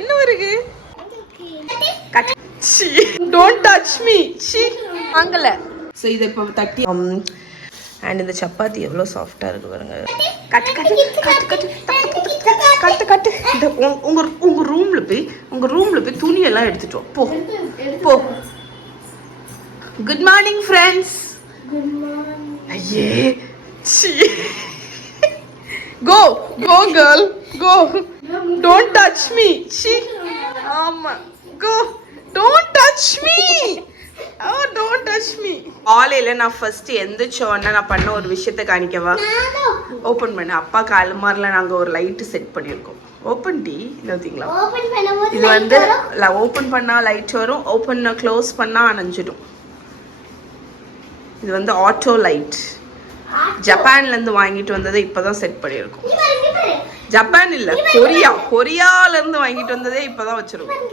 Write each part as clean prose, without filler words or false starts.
என்ன வருது? Don't touch me. வாங்கல. சோ இத இப்ப தட்டி and இந்த சப்பாத்தி எவ்வளவு சாஃப்ட்டா இருக்கு பாருங்க. கட் இந்த உங்க ரூம்ல போய் துணி எல்லாம் எடுத்துட்டு வா. போ. Good morning friends. Good morning. ஐயே. Go girl. Go. Don't touch me. ஆமா. Go. Don't touch me. Oh, don't touch me. காலையில நான் ஃபர்ஸ்ட் எந்திரிச்சோன்னா நான் பண்ண ஒரு விஷயத்தை காணிக்கவா? ஓபன் பண்ணு. அப்பா காலமார்ல நாங்க ஒரு லைட் செட் பண்ணிருக்கோம். ஓபன் டி இல்லீங்களா? ஓபன் பண்ணும்போது இது வந்து ஓபன் பண்ணா லைட் வரும், ஓபன் க்ளோஸ் பண்ணா அணைஞ்சிடும். இது வந்து ஆட்டோ லைட். ஜப்பான்ல இருந்து வாங்கிட்டு வந்ததை இப்பதான் செட் பண்ணிருக்கோம். ஜப்பான் இல்ல, கொரியால இருந்து வாங்கிட்டு வந்ததே இப்பதான் வச்சிருக்கோம்.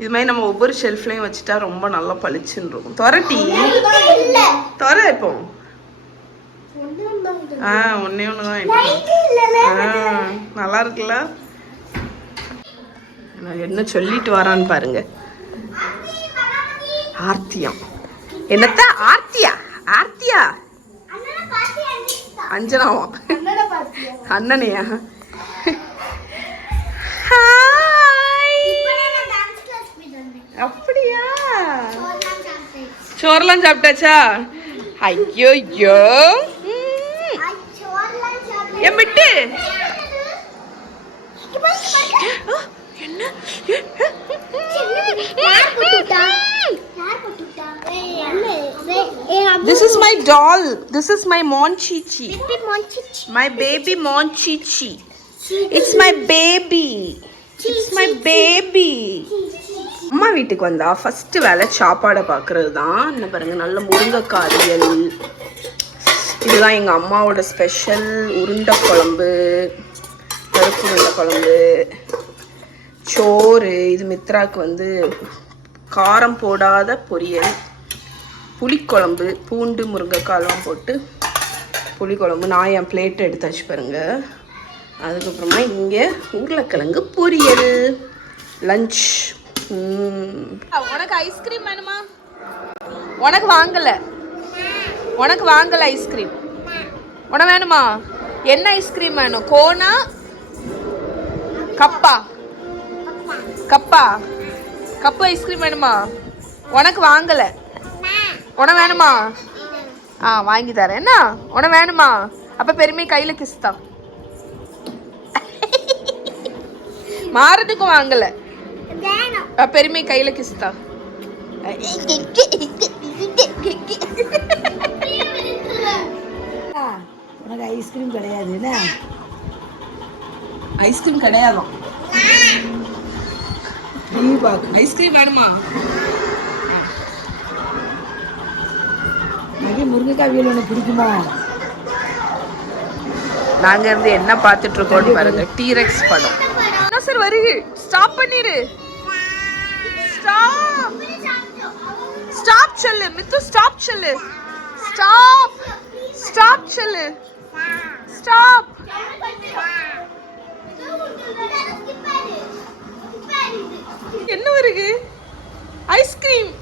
இது மாதிரி நம்ம ஒவ்வொரு ஷெல்ஃப்லயும் வச்சுட்டா ரொம்ப நல்லா பளிச்சுன்னு இருக்கும். தொரட்டி தொர இப்போ ஒன்னே ஒண்ணுதான் நல்லா இருக்குல்ல. என்ன சொல்லிட்டு வரான்னு பாருங்க. ஆர்த்தியா என்னத்த? ஆர்த்தியா அஞ்சனாவா? அண்ணனையா? அப்படியா? சோறுலாம் சாப்பிட்டாச்சா? ஐயோ என் விட்டு என்ன? This is my doll. This is my Monchichi. My baby Monchichi. It's my baby. It's my baby. அம்மா வீட்டுக்கு வந்தா ஃபர்ஸ்ட் வேலை சாப்பாடை பார்க்கறது தான். என்ன பாருங்க, நல்ல முருங்கைக்காய் அவியல். இதுதான் எங்கள் அம்மாவோட ஸ்பெஷல் உருண்டை குழம்பு, பருப்பு உருண்டை குழம்பு, சோறு. இது மித்ராக்கு வந்து காரம் போடாத பொரியல், புளிக்குழம்பு, பூண்டு முருங்கைக்காயெல்லாம் போட்டு புளிக்குழம்பு. நான் என் பிளேட்டை எடுத்தாச்சு பாருங்க. அதுக்கப்புறமா இங்கே உருளைக்கிழங்கு பொரியல், லஞ்ச். உனக்கு ஐஸ்கிரீம் வேணுமா? உனக்கு வாங்கல ஐஸ்கிரீம். உனக்கு வேணுமா? என்ன ஐஸ்கிரீம் வேணும்? கோனா கப்பா ஐஸ்கிரீம் வேணுமா? உனக்கு வாங்கல. உனக்கு வேணுமா? வாங்கி தரேன். என்ன உனக்கு வேணுமா? அப்ப பெருமை கையில கிஸ்தா. மாறதுக்கும் வாங்கல, பெருமை கையில கிஸ்தா. உனக்கு ஐஸ்கிரீம் கிடையாது. ஐஸ்கிரீம் கிடையாதான். ஐஸ்கிரீம் வேணுமா? முருங்கைக்காய் அவியல் உனக்கு பிடிக்குமா? நாங்க இருந்து என்ன பார்த்துட்டு இருக்கோம் பாருங்க. டீரெக்ஸ் படம். என்ன சார் வருது? ஸ்டாப் பண்ணிரு. ஸ்டாப் சொல்லு மித்து. ஸ்டாப் சொல்லு. ஸ்டாப் சொல்லு. ஸ்டாப். என்ன வருது? ஐஸ்கிரீம்.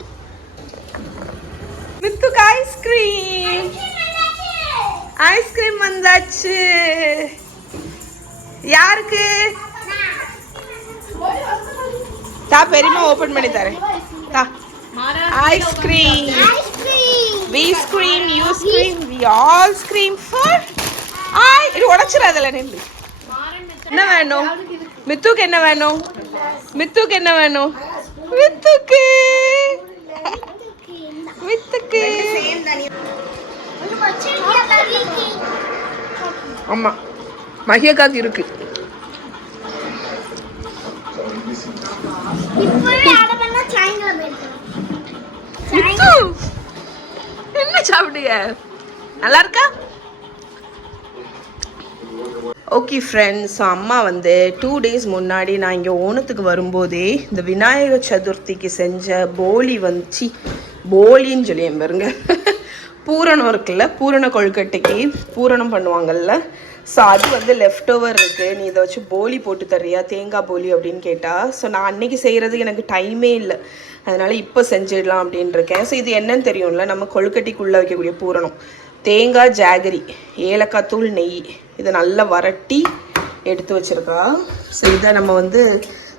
மித்துக்கு ஐஸ்கிரீம் வந்தாச்சு. யாருக்கு? பெரியமா ஓபன் பண்ணி தரேன். Ice cream. We scream, you scream, we all scream for இது உடைச்சிடாதல நின்று. என்ன வேணும் மித்துக்கு? என்ன வேணும் மித்துக்கு? ஆமா, மகியக்காக்கு இருக்கு. என்ன சாப்பிடுங்க? நல்லா இருக்கா? ஓகே ஃப்ரெண்ட்ஸ், அம்மா வந்து 2 days முன்னாடி நான் இங்கே ஓணத்துக்கு வரும்போதே இந்த விநாயகர் சதுர்த்திக்கு செஞ்ச போலின்னு சொல்லி பாருங்க, பூரணம் இருக்குல்ல, பூரண கொழுக்கட்டைக்கு பூரணம் பண்ணுவாங்கல்ல, ஸோ அது வந்து லெஃப்ட் ஓவர் இருக்குது, நீ இதை வச்சு போலி போட்டு தர்றியா, தேங்காய் போலி அப்படின்னு கேட்டால். ஸோ நான் அன்றைக்கி செய்கிறதுக்கு எனக்கு டைமே இல்லை, அதனால் இப்போ செஞ்சிடலாம் அப்படின்னு இருக்கேன். ஸோ இது என்னன்னு தெரியும்ல, நம்ம கொழுக்கட்டிக்குள்ளே வைக்கக்கூடிய பூரணம். தேங்காய், ஜாகரி, ஏலக்காய் தூள், நெய் இதை நல்லா வரட்டி எடுத்து வச்சுருக்கா. ஸோ இதை நம்ம வந்து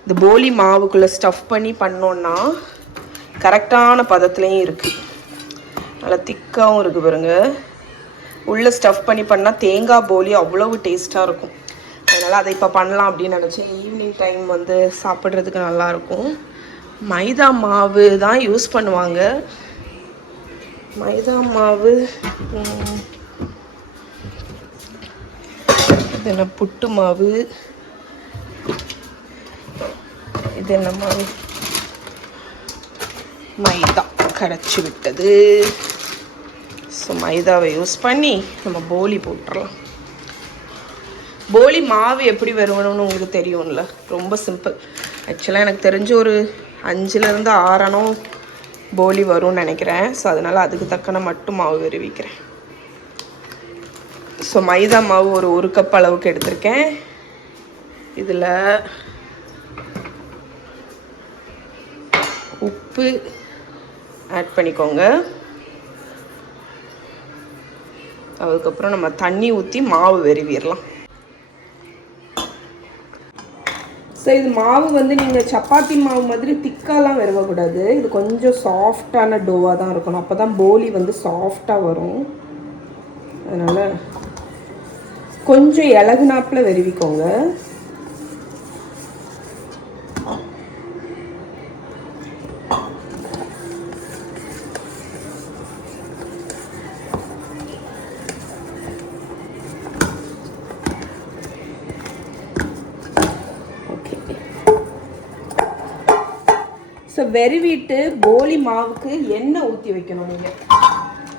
இந்த போலி மாவுக்குள்ளே ஸ்டஃப் பண்ணி பண்ணோன்னா கரெக்டான பதத்துலேயும் இருக்குது, நல்லா திக்காகவும் இருக்குது பாருங்கள். உள்ளே ஸ்டஃப் பண்ணி பண்ணால் தேங்காய் போலி அவ்வளவு டேஸ்ட்டாக இருக்கும். அதனால் அதை இப்போ பண்ணலாம் அப்படின்னு நினச்சேன். ஈவினிங் டைம் வந்து சாப்பிட்றதுக்கு நல்லாயிருக்கும். மைதா மாவு தான் யூஸ் பண்ணுவாங்க. மைதா மாவு இது என்ன புட்டு மாவு, இது என்ன மாவு, மைதா கரைச்சி விட்டது. ஸோ மைதாவை யூஸ் பண்ணி நம்ம போலி போட்டுடலாம். போலி மாவு எப்படி வருவணும்னு உங்களுக்கு தெரியும்ல, ரொம்ப சிம்பிள். ஆக்சுவலாக எனக்கு தெரிஞ்ச ஒரு 5லேருந்து 6 போலி வரும்னு நினைக்கிறேன். ஸோ அதனால் அதுக்கு தக்கன மட்டும் மாவு விரிவிக்கிறேன். ஸோ மைதா மாவு ஒரு கப் அளவுக்கு எடுத்திருக்கேன். இதில் உப்பு ஆட் பண்ணிக்கோங்க. அதுக்கப்புறம் நம்ம தண்ணி ஊற்றி மாவு விரிவிடலாம். ஸோ இது மாவு வந்து நீங்கள் சப்பாத்தி மாவு மாதிரி திக்காலாம் விரவக்கூடாது. இது கொஞ்சம் சாஃப்டான டோவாக தான் இருக்கணும், அப்போ தான் போலி வந்து சாஃப்டாக வரும். அதனால் கொஞ்சம் இலகுனாப்பில் விரிவிக்கோங்க. ஸோ வெறுவிட்டு போலி மாவுக்கு எண்ணெய் ஊற்றி வைக்கணும். நீங்கள்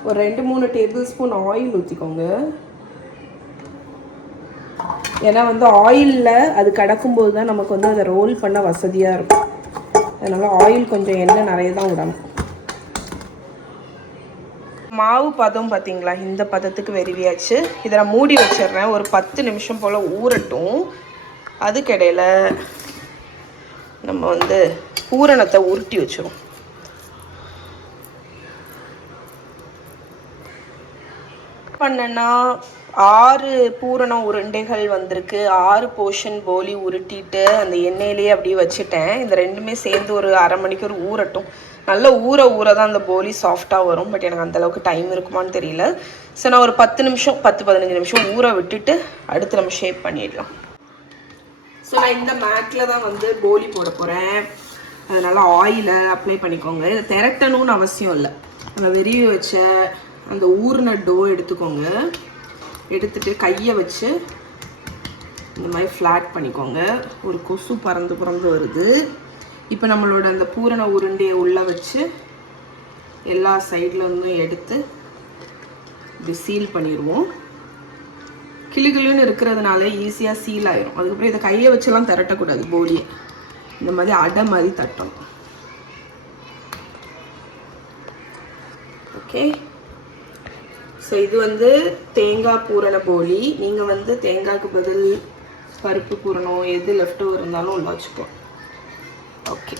ஒரு 2-3 டேபிள் ஸ்பூன் ஆயில் ஊற்றிக்கோங்க. ஏன்னா வந்து ஆயிலில் அது கடக்கும்போது தான் நமக்கு வந்து அதை ரோல் பண்ண வசதியாக இருக்கும். அதனால் ஆயில் கொஞ்சம் எண்ணெய் நிறைய தான் விடணும். மாவு பதம் பார்த்தீங்களா, இந்த பதத்துக்கு வெறுவியாச்சு. இதை நான் மூடி வச்சிடுறேன், ஒரு 10 நிமிஷம் போல் ஊறட்டும். அதுக்கிடையில் நம்ம வந்து பூரணத்தை உருட்டி வச்சிரும். பண்ணனா 6 பூரணம் உருண்டைகள் வந்திருக்கு. 6 போர்ஷன் போலி உருட்டிட்டு அந்த எண்ணெயிலேயே அப்படியே வச்சுட்டேன். இந்த ரெண்டுமே சேர்ந்து ஒரு அரை மணிக்கு ஊறட்டும். நல்லா ஊற தான் அந்த போலி சாஃப்டாக வரும். பட் எனக்கு அந்தளவுக்கு டைம் இருக்குமான்னு தெரியல. ஸோ நான் ஒரு 10-15 நிமிஷம் ஊற விட்டுட்டு அடுத்து நம்ம ஷேப் பண்ணிடலாம். ஸோ நான் இந்த மேட்டில் தான் வந்து போலி போட போகிறேன். அதனால் ஆயிலை அப்ளை பண்ணிக்கோங்க. இதை திரட்டணும்னு அவசியம் இல்லை. நம்ம விரிவி வச்ச அந்த ஊறின டோ எடுத்துக்கோங்க. எடுத்துகிட்டு கையை வச்சு இந்த மாதிரி ஃப்ளாட் பண்ணிக்கோங்க. ஒரு கொசு பறந்து வருது. இப்போ நம்மளோட அந்த பூரண உருண்டையை உள்ளே வச்சு எல்லா சைட்லேருந்தும் எடுத்து இப்படி சீல் பண்ணிடுவோம். கிளிகளுன்னு இருக்கிறதுனால ஈஸியாக சீல் ஆயிரும். அதுக்கப்புறம் இதை கையை வச்சுலாம் திரட்டக்கூடாது. போலியை இந்த மாதிரி அடை மாதிரி தட்டணும். ஓகே. ஸோ இது வந்து தேங்காய் பூரண போலி. நீங்கள் வந்து தேங்காய்க்கு பதில் பருப்பு பூரணம் எது லெஃப்ட் ஓவர் இருந்தாலும் உள்ள வச்சுக்கலாம். ஓகே.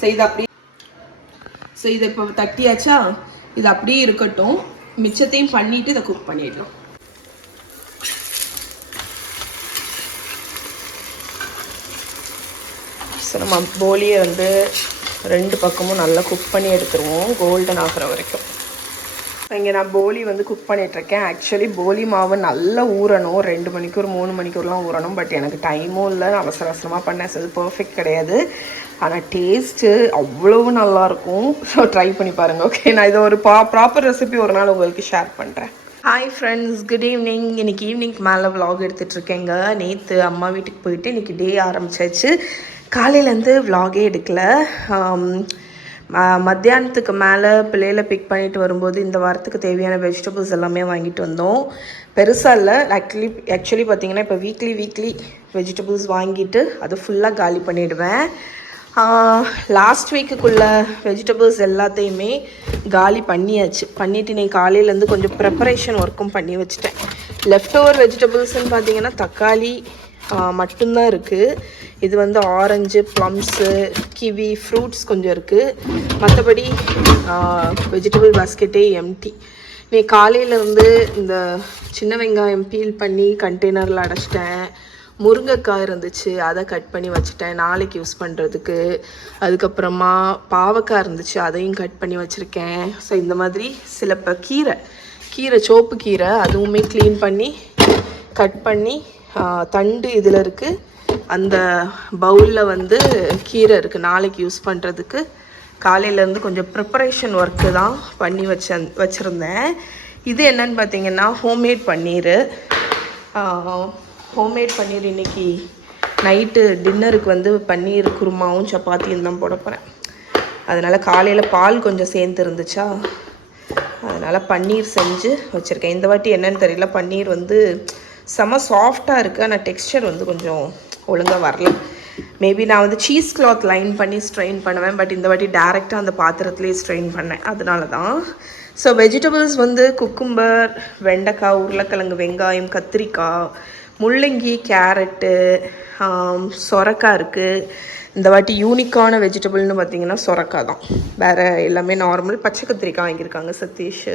ஸோ இதை இப்போ தட்டியாச்சா, இது அப்படியே இருக்கட்டும். மிச்சத்தையும் பண்ணிவிட்டு இதை குக் பண்ணிடலாம். ஸோ நம்ம போலியை வந்து 2 பக்கமும் நல்லா குக் பண்ணி எடுத்துருவோம், கோல்டன் ஆகிற வரைக்கும். இங்கே நான் போலி வந்து குக் பண்ணிகிட்ருக்கேன். ஆக்சுவலி போலி மாவு நல்லா ஊறணும், 2 மணிக்கூர் 3 மணிக்கூர்லாம் ஊறணும். பட் எனக்கு டைமும் இல்லை, நான் அவசரமாக பண்ணேன். ஸோ இது பர்ஃபெக்ட் கிடையாது, ஆனால் டேஸ்ட்டு அவ்வளவு நல்லாயிருக்கும். ஸோ ட்ரை பண்ணி பாருங்கள். ஓகே, நான் இதை ஒரு ப்ராப்பர் ரெசிபி ஒரு நாள் உங்களுக்கு ஷேர் பண்ணுறேன். Hi friends, good evening. இன்றைக்கி ஈவினிங்க்கு மேலே விலாக் எடுத்துகிட்ருக்கேங்க. நேற்று அம்மா வீட்டுக்கு போயிட்டு இன்றைக்கி டே ஆரம்பிச்சாச்சு. காலையிலேருந்து விலாகே எடுக்கல. மத்தியானத்துக்கு மேலே பிள்ளைகளை பிக் பண்ணிட்டு வரும்போது இந்த வாரத்துக்கு தேவையான வெஜிடபிள்ஸ் எல்லாமே வாங்கிட்டு வந்தோம். பெருசாக இல்லை. ஆக்சுவலி பார்த்திங்கன்னா இப்போ வீக்லி வெஜிடபிள்ஸ் வாங்கிட்டு அது ஃபுல்லாக காலி பண்ணிவிடுவேன். லாஸ்ட் வீக்குக்குள்ள வெஜிடபிள்ஸ் எல்லாத்தையுமே காலி பண்ணியாச்சு. பண்ணிவிட்டு இன்றைக்கி காலையிலேருந்து கொஞ்சம் ப்ரிப்பரேஷன் ஒர்க்கும் பண்ணி வச்சுட்டேன். லெஃப்ட் ஓவர் வெஜிடபிள்ஸ்ன்னு பார்த்தீங்கன்னா தக்காளி மட்டும்தான் இருக்குது. இது வந்து ஆரஞ்சு, ப்ளம்ஸு, கிவி, ஃப்ரூட்ஸ் கொஞ்சம் இருக்குது. மற்றபடி வெஜிடபிள் பாஸ்கெட்டே எம்டி. நீ காலையிலேருந்து இந்த சின்ன வெங்காயம் பீல் பண்ணி கண்டெய்னரில் அடைச்சிட்டேன். முருங்கைக்காய் இருந்துச்சு, அதை கட் பண்ணி வச்சுட்டேன் நாளைக்கு யூஸ் பண்ணுறதுக்கு. அதுக்கப்புறமா பாவக்காய் இருந்துச்சு, அதையும் கட் பண்ணி வச்சுருக்கேன். ஸோ இந்த மாதிரி சில கீரை சோப்பு கீரை அதுவுமே க்ளீன் பண்ணி கட் பண்ணி தண்டு இதில் இருக்குது. அந்த பவுலில் வந்து கீரை இருக்குது நாளைக்கு யூஸ் பண்ணுறதுக்கு. காலையிலேருந்து கொஞ்சம் ப்ரிப்பரேஷன் ஒர்க்கு தான் பண்ணி வச்சுருந்தேன். இது என்னன்னு பார்த்தீங்கன்னா ஹோம்மேட் பன்னீர். இன்றைக்கி நைட்டு டின்னருக்கு வந்து பன்னீர் குருமாவும் சப்பாத்தியும் தான் போட போகிறேன். அதனால் காலையில் பால் கொஞ்சம் சேர்ந்து இருந்துச்சா, அதனால் பன்னீர் செஞ்சு வச்சுருக்கேன். இந்த வாட்டி என்னன்னு தெரியல, பன்னீர் வந்து செம சாஃப்டாக இருக்குது, ஆனால் டெக்ஸ்சர் வந்து கொஞ்சம் ஒழுங்காக வரல. மேபி நான் வந்து சீஸ் கிளாத் லைன் பண்ணி ஸ்ட்ரெயின் பண்ணுவேன், பட் இந்த வாட்டி டேரெக்டாக அந்த பாத்திரத்துலேயே ஸ்ட்ரெயின் பண்ணேன், அதனால தான். ஸோ வெஜிடபிள்ஸ் வந்து குக்கும்பர், வெண்டைக்காய், உருளைக்கிழங்கு, வெங்காயம், கத்திரிக்காய், முள்ளங்கி, கேரட்டு, சொரக்காய் இருக்குது. இந்த வாட்டி யூனிக்கான வெஜிடபிள்னு பார்த்திங்கன்னா சொரக்காய் தான். வேறு எல்லாமே நார்மல். பச்சை கத்திரிக்காய் வாங்கியிருக்காங்க சதீஷ்.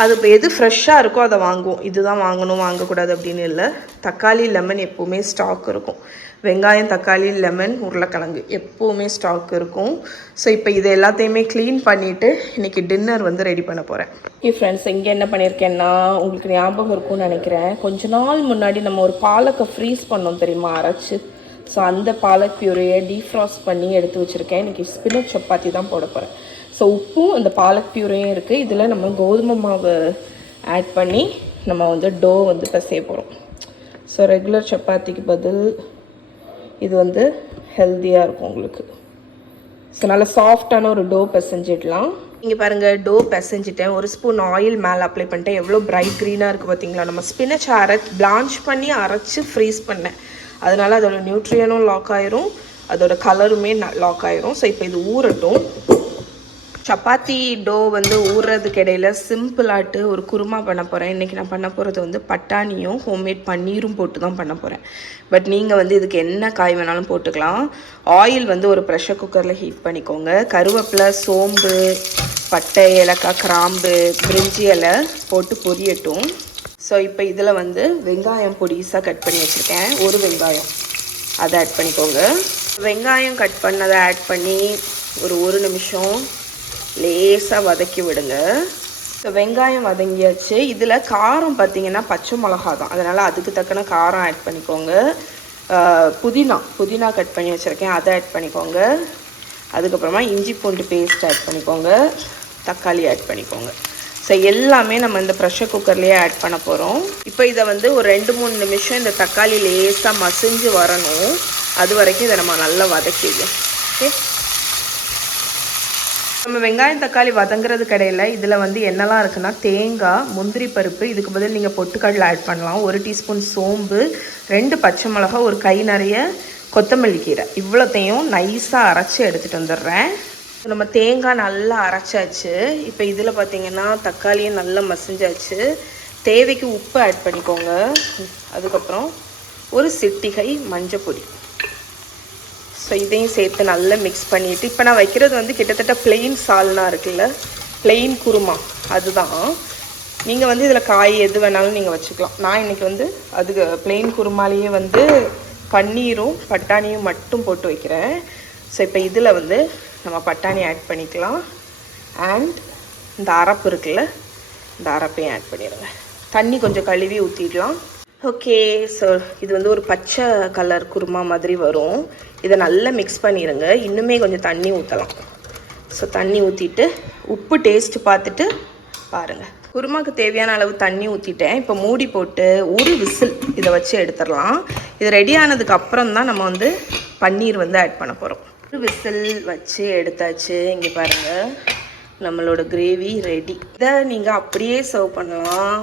அது இப்போ எது ஃப்ரெஷ்ஷாக இருக்கோ அதை வாங்குவோம். இதுதான் வாங்கணும் வாங்கக்கூடாது அப்படின்னு இல்லை. தக்காளி, லெமன் எப்போவுமே ஸ்டாக் இருக்கும். வெங்காயம், தக்காளி, லெமன், உருளைக்கிழங்கு எப்போவுமே ஸ்டாக் இருக்கும். ஸோ இப்போ இது எல்லாத்தையுமே க்ளீன் பண்ணிவிட்டு இன்றைக்கி டின்னர் வந்து ரெடி பண்ண போகிறேன். ஃப்ரெண்ட்ஸ், இங்கே என்ன பண்ணியிருக்கேன்னா உங்களுக்கு ஞாபகம் இருக்கும்னு நினைக்கிறேன், கொஞ்ச நாள் முன்னாடி நம்ம ஒரு பாலக்கை ஃப்ரீஸ் பண்ணோம் தெரியுமா, அரைச்சி. ஸோ அந்த பாலக் பியூரியை டீஃப்ராஸ்ட் பண்ணி எடுத்து வச்சுருக்கேன். இன்றைக்கி ஸ்பினச் சப்பாத்தி தான் போட போகிறேன். ஸோ உப்பும் அந்த பாலக் பியூரையும் இருக்குது. இதில் நம்ம கோதுமை மாவு ஆட் பண்ணி நம்ம வந்து டோ வந்து பிசைய போகிறோம். ஸோ ரெகுலர் சப்பாத்திக்கு பதில் இது வந்து ஹெல்த்தியாக இருக்கும் உங்களுக்கு. ஸோ நல்லா சாஃப்டான ஒரு டோ பிசைஞ்சிடலாம். இங்கே பாருங்கள், டோ பிசைஞ்சிட்டேன். ஒரு ஸ்பூன் ஆயில் மேலே அப்ளை பண்ணிட்டேன். எவ்வளோ பிரைட் க்ரீனாக இருக்குது பார்த்தீங்களா. நம்ம ஸ்பினச் பிளான்ச் பண்ணி அரைச்சி ஃப்ரீஸ் பண்ணேன். அதனால் அதோட நியூட்ரியனும் லாக் ஆயிரும், அதோட கலருமே லாக் ஆயிரும். ஸோ இப்போ இது ஊறட்டும். சப்பாத்தி டோ வந்து ஊறுறதுக்கு இடையில சிம்பிளாட்டு ஒரு குருமா பண்ண போகிறேன். இன்றைக்கி நான் பண்ண போகிறது வந்து பட்டாணியும் ஹோம்மேட் பன்னீரும் போட்டு தான் பண்ண போகிறேன். பட் நீங்கள் வந்து இதுக்கு என்ன காய் வேணாலும் போட்டுக்கலாம். ஆயில் வந்து ஒரு ப்ரெஷர் குக்கரில் ஹீட் பண்ணிக்கோங்க. கருவேப்பிலை, சோம்பு, பட்டை, ஏலக்காய், கிராம்பு, பிரிஞ்சி இலை போட்டு பொரியட்டும். ஸோ இப்போ இதில் வந்து வெங்காயம் பொடிசாக கட் பண்ணி வச்சுருக்கேன். ஒரு வெங்காயம் அதை ஆட் பண்ணிக்கோங்க. வெங்காயம் கட் பண்ணதை ஆட் பண்ணி ஒரு நிமிஷம் லேசாக வதக்கி விடுங்க. ஸோ வெங்காயம் வதங்கியாச்சு. இதில் காரம் பார்த்திங்கன்னா பச்சை மிளகா தான், அதனால் அதுக்கு தக்கன காரம் ஆட் பண்ணிக்கோங்க. புதினா கட் பண்ணி வச்சுருக்கேன், அதை ஆட் பண்ணிக்கோங்க. அதுக்கப்புறமா இஞ்சி பூண்டு பேஸ்ட் ஆட் பண்ணிக்கோங்க. தக்காளி ஆட் பண்ணிக்கோங்க. ஸோ எல்லாமே நம்ம இந்த ப்ரெஷர் குக்கர்லேயே ஆட் பண்ண போகிறோம். இப்போ இதை வந்து ஒரு 2-3 நிமிஷம் இந்த தக்காளி லேசாக மசிஞ்சு வரணும். அது வரைக்கும் இதை நம்ம நல்லா வதக்கிடுவோம். ஓகே, நம்ம வெங்காயம் தக்காளி வதங்குறது கடையில் இதில் வந்து என்னெல்லாம் இருக்குன்னா தேங்காய், முந்திரி பருப்பு, இதுக்கு பதில் நீங்கள் பொட்டுக்கடலை ஆட் பண்ணலாம், 1 டீஸ்பூன் சோம்பு, 2 பச்சை மிளகா, ஒரு கை நிறைய கொத்தமல்லி கீரை, இவ்வளோத்தையும் நைஸாக அரைச்சி எடுத்துகிட்டு வந்துடுறேன். நம்ம தேங்காய் நல்லா அரைச்சாச்சு. இப்போ இதில் பார்த்திங்கன்னா தக்காளியும் நல்லா மசிஞ்சாச்சு. தேவைக்கு உப்பு ஆட் பண்ணிக்கோங்க. அதுக்கப்புறம் ஒரு சிட்டிகை மஞ்சள் பொடி. ஸோ இதையும் சேர்த்து நல்லா மிக்ஸ் பண்ணிவிட்டு, இப்போ நான் வைக்கிறது வந்து கிட்டத்தட்ட பிளெயின் சால்னா இருக்குல்ல, பிளெயின் குருமா, அதுதான். நீங்கள் வந்து இதில் காய் எது வேணாலும் நீங்கள் வச்சுக்கலாம். நான் இன்றைக்கி வந்து அதுக்கு பிளெயின் குருமாலேயே வந்து பன்னீரும் பட்டாணியும் மட்டும் போட்டு வைக்கிறேன். ஸோ இப்போ இதில் வந்து நம்ம பட்டாணி ஆட் பண்ணிக்கலாம். அண்ட் இந்த அரப்பு இருக்குல்ல, இந்த அரப்பையும் ஆட் பண்ணிடுங்க. தண்ணி கொஞ்சம் கழுவி ஊற்றிடலாம். ஓகே, ஸோ இது வந்து ஒரு பச்சை கலர் குருமா மாதிரி வரும். இதை நல்லா மிக்ஸ் பண்ணிடுங்க. இன்னுமே கொஞ்சம் தண்ணி ஊற்றலாம். ஸோ தண்ணி ஊற்றிட்டு உப்பு டேஸ்ட்டு பார்த்துட்டு பாருங்கள். குருமாவுக்கு தேவையான அளவு தண்ணி ஊற்றிட்டேன். இப்போ மூடி போட்டு ஒரு விசில் இதை வச்சு எடுத்துடலாம். இது ரெடி ஆனதுக்கு அப்புறம் தான் நம்ம வந்து பன்னீர் வந்து ஆட் பண்ண போகிறோம். ஒரு விசில் வச்சு எடுத்தாச்சு. இங்கே பாருங்கள், நம்மளோட கிரேவி ரெடி. இதை நீங்கள் அப்படியே சர்வ் பண்ணலாம்.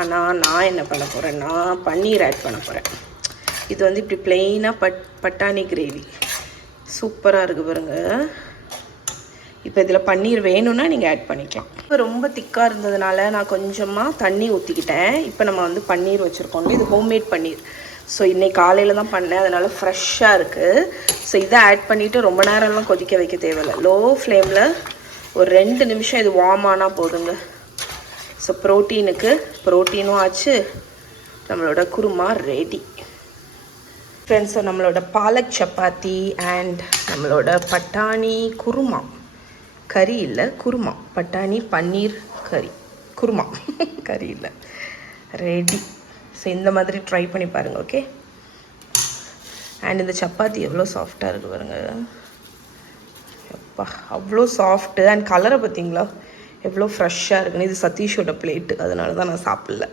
ஆனால் நான் என்ன பண்ண போகிறேன்னா பன்னீர் ஆட் பண்ண போகிறேன். இது வந்து இப்படி பிளெயினாக பட்டாணி கிரேவி சூப்பராக இருக்குது பாருங்கள். இப்போ இதில் பன்னீர் வேணும்னா நீங்கள் ஆட் பண்ணிக்கலாம். இப்போ ரொம்ப திக்காக இருந்ததுனால நான் கொஞ்சமாக தண்ணி ஊற்றிக்கிட்டேன். இப்போ நம்ம வந்து பன்னீர் வச்சுருக்கோம்ல, இது ஹோம்மேட் பன்னீர். ஸோ இன்றைக்கி காலையில் தான் பண்ணேன், அதனால் ஃப்ரெஷ்ஷாக இருக்குது. ஸோ இதை ஆட் பண்ணிவிட்டு ரொம்ப நேரம்லாம் கொதிக்க வைக்க தேவையில்லை. லோ ஃப்ளேமில் ஒரு 2 நிமிஷம் இது வார்ம் ஆனால் போதுங்க. ஸோ ப்ரோட்டீனும் ஆச்சு, நம்மளோட குருமா ரெடி. ஃப்ரெண்ட்ஸ், நம்மளோட பாலக் சப்பாத்தி அண்ட் நம்மளோட பட்டாணி குருமா கறி இல்லை, குருமா, பட்டாணி பன்னீர் கறி, குருமா கறி இல்லை, ரெடி. ஸோ இந்த மாதிரி ட்ரை பண்ணி பாருங்கள், ஓகே. அண்ட் இந்த சப்பாத்தி எவ்வளோ சாஃப்டாக இருக்குது பாருங்கள், எப்பா அவ்வளோ சாஃப்ட்டு. அண்ட் கலரை பார்த்தீங்களா எவ்வளோ ஃப்ரெஷ்ஷாக இருக்குன்னு. இது சதீஷோட பிளேட்டு, அதனால தான் நான் சாப்பிடல.